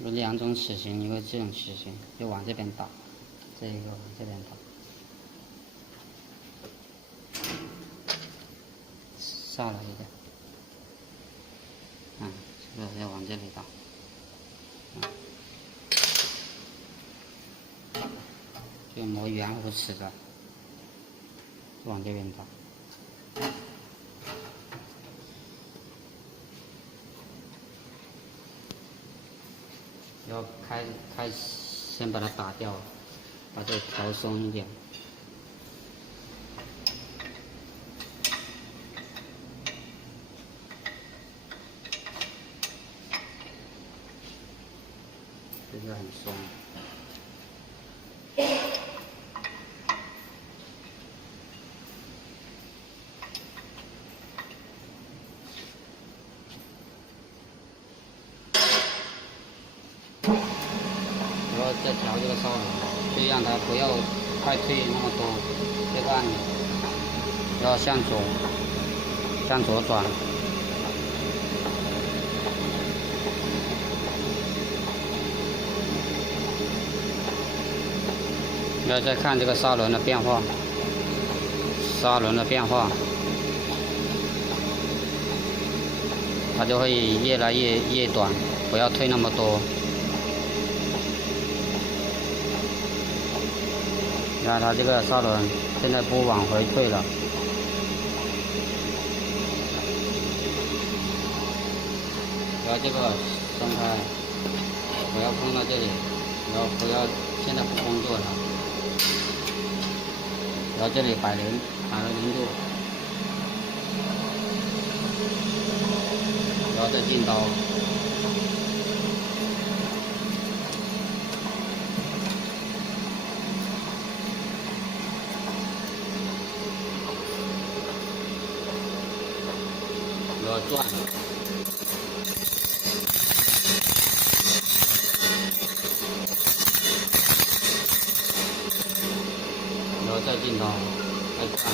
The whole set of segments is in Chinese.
有两种齿形，一个这种齿形，就往这边打，这个往这边打，下来一点，这个要往这里打，就磨圆弧齿的，往这边打。要开始先把它打掉，把这调松一点。这个很松。然后再调这个烧轮，就让它不要快退那么多，这个按钮，然后向左转，然后再看这个砂轮的变化，它就会越来越短，不要退那么多。然后它这个砂轮现在不往回退了，然后这个松开，不要碰到这里，然后不要现在不工作了，然后这里摆了0度，然后再进刀。然后转，然后再进刀，再转，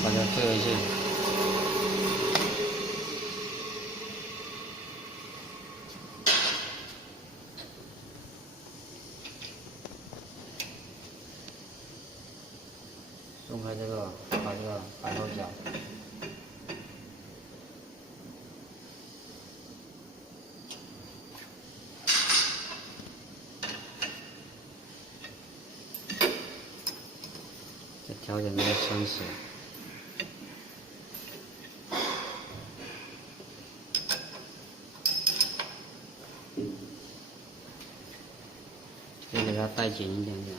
把它退回去。松开这个，把这个白头角。再调整这个生死。再给它带紧一点点。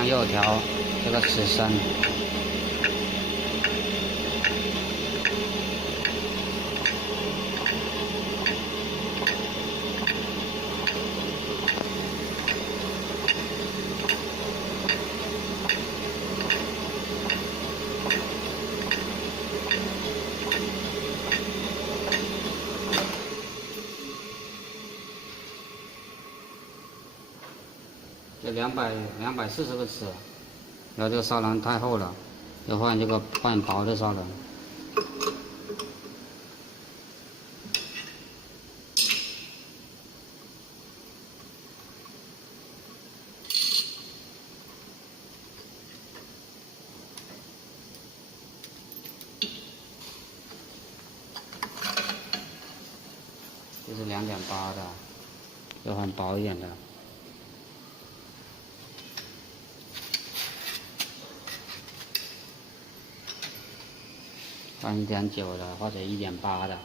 向右调这个齿声。这240个齿，然后这个砂轮太厚了，要换薄的砂轮。这是2.8的，要换薄一点的。换1.9的或者1.8的。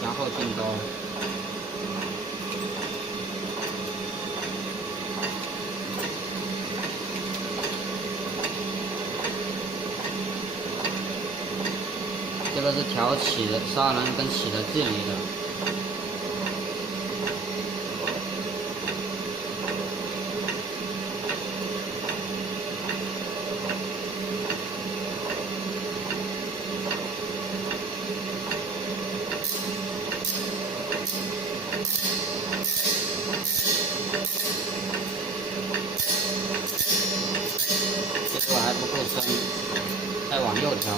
前后进刀，这个是调起的砂轮跟起的距离的。这个还不够深，再往右调。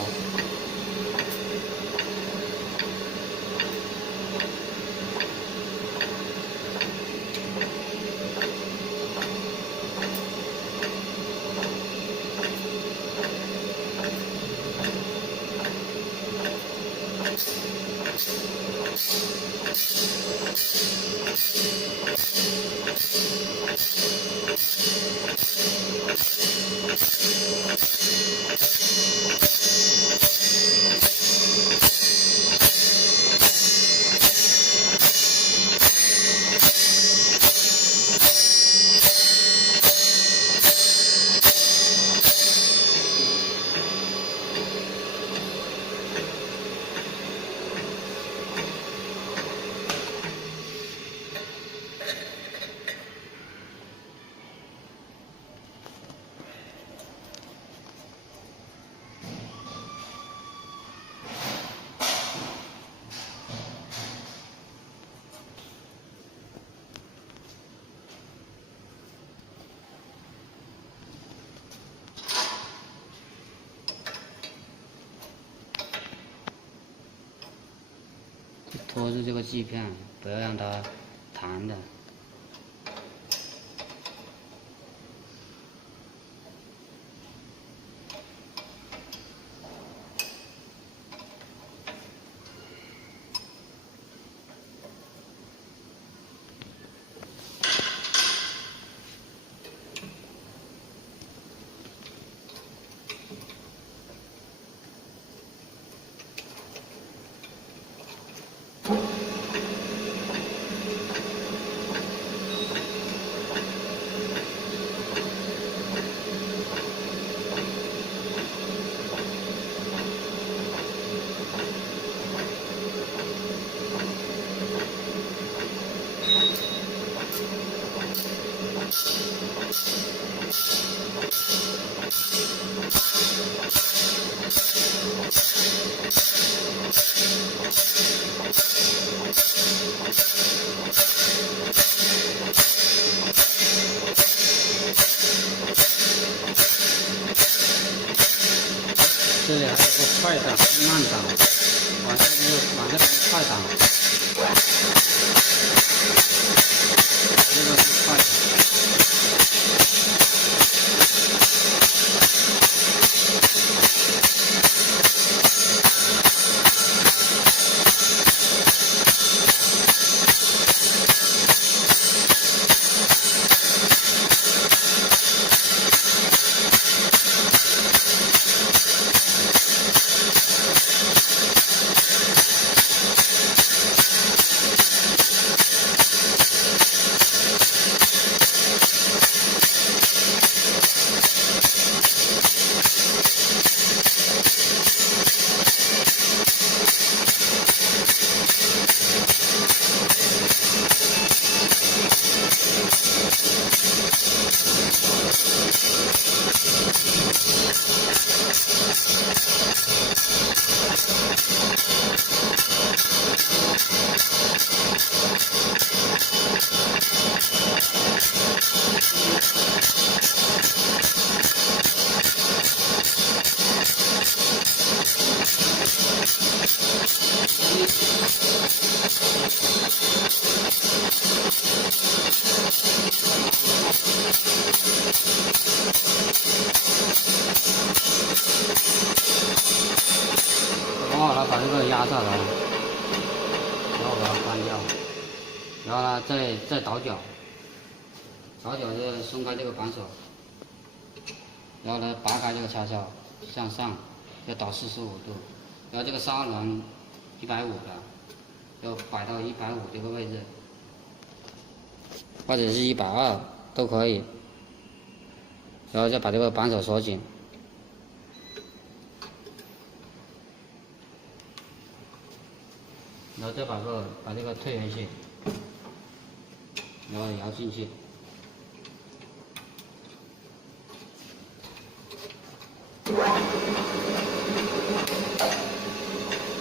拖住这个锯片，不要让它弹的。弄好了，把这个压下来，然后把它关掉，然后呢再倒脚，倒脚就松开这个扳手，然后呢拔开这个插销，向上要倒45度，然后这个砂轮150的，要摆到150这个位置，或者是120都可以，然后再把这个扳手锁紧。然后再把这个退回去，然后摇进去。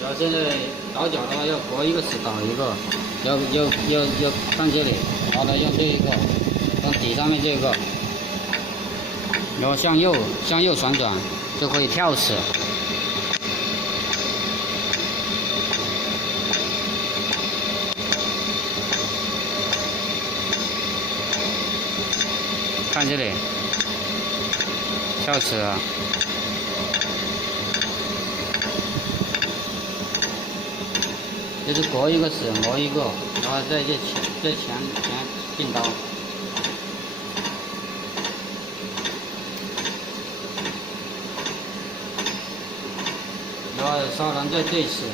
然后现在倒脚的话要隔一个齿倒一个，要看这里，然后呢用这一个，从底上面这个，然后向右旋转就可以跳齿。看这里，跳齿了。就是隔一个齿磨一个，然后再前进刀。然后砂轮再对齿，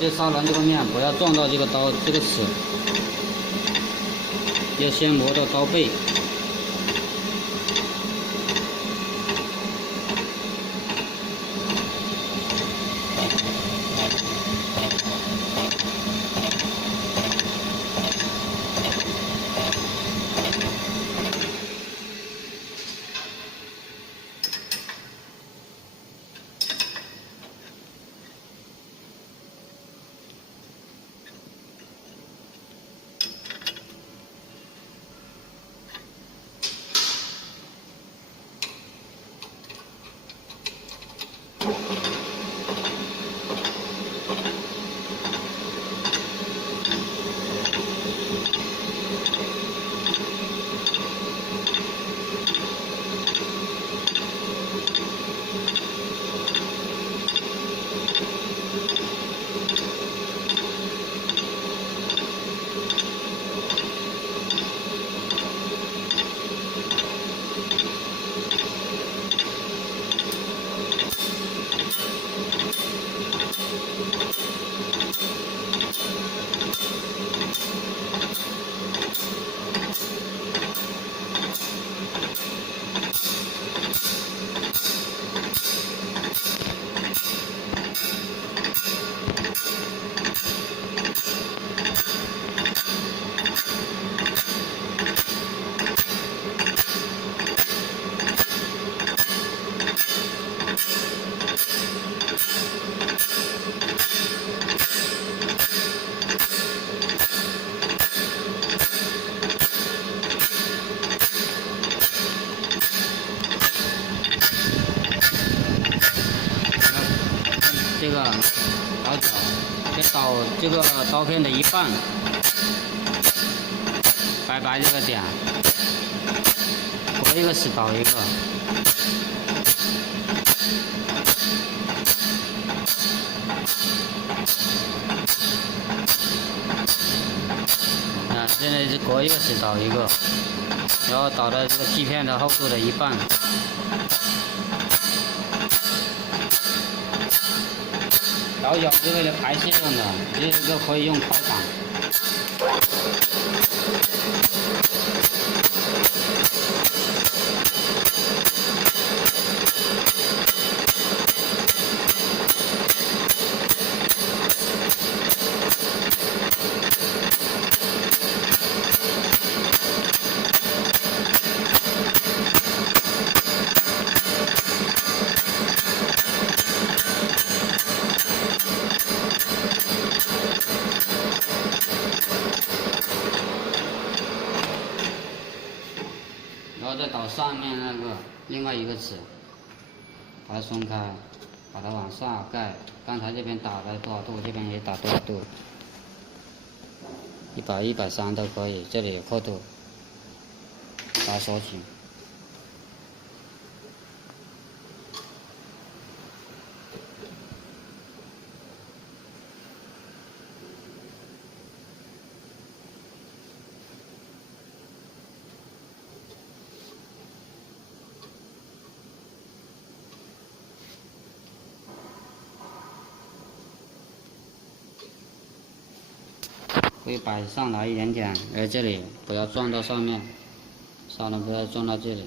这砂轮这个面不要撞到这个刀这个齿，要先磨到刀背。这个倒角，要倒这个刀片的一半，白这个点，隔一个齿倒一个。现在是隔一个齿倒一个，然后倒到这个锯片的厚度的一半。倒角是为了排气用的，这个可以用炮场。然后再倒上面那个另外一个齿，把它松开。把它往上盖。刚才这边打了多少度，这边也打多少度，100、130都可以。这里有刻度，把它锁紧。会摆上来一点点，而这里不要撞到上面，上面不要撞到这里。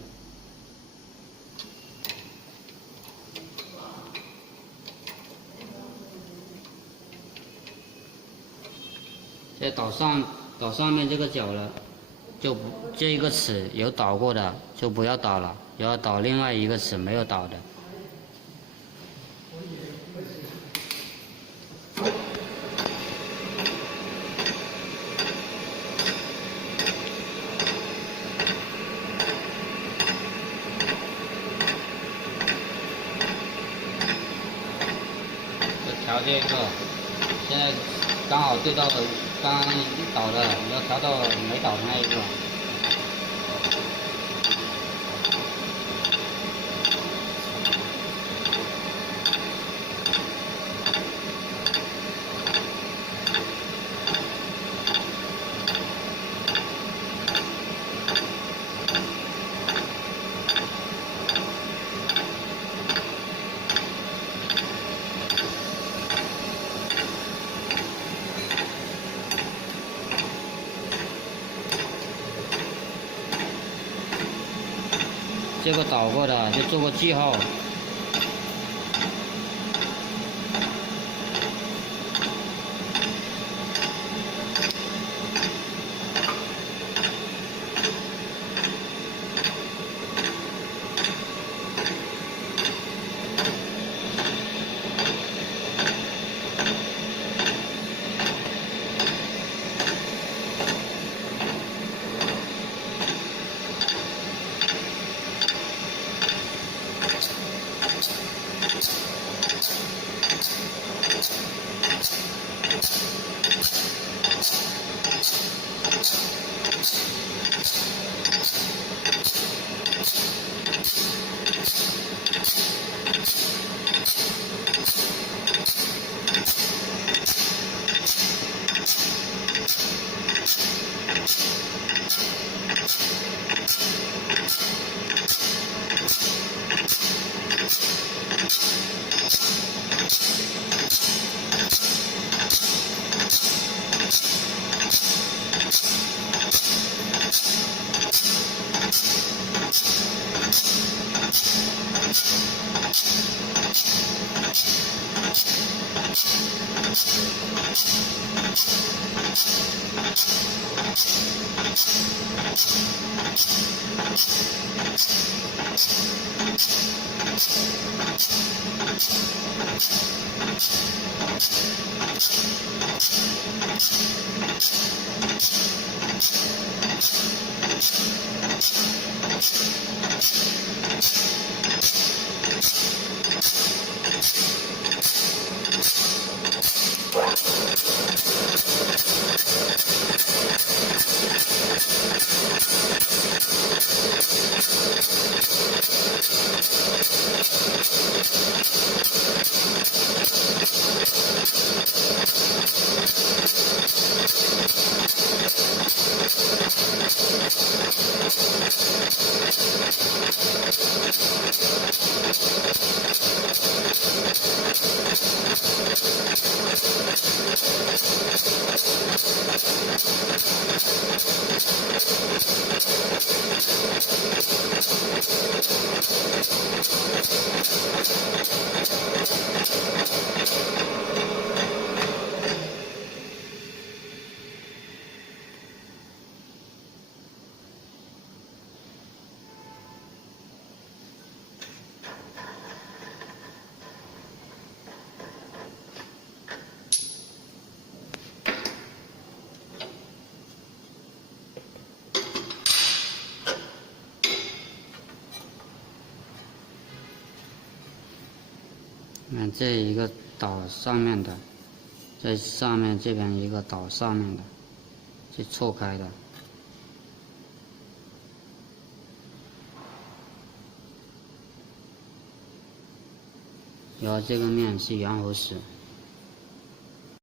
这倒上面这个角了，就不这一个齿有倒过的就不要倒了，要倒另外一个齿没有倒的。调这个，现在刚好对到刚刚倒的，你要调到没倒的那一个。这个倒过的就做个记号。看这一个导上面的，在上面这边一个导上面的，是错开的。然后这个面是圆弧石。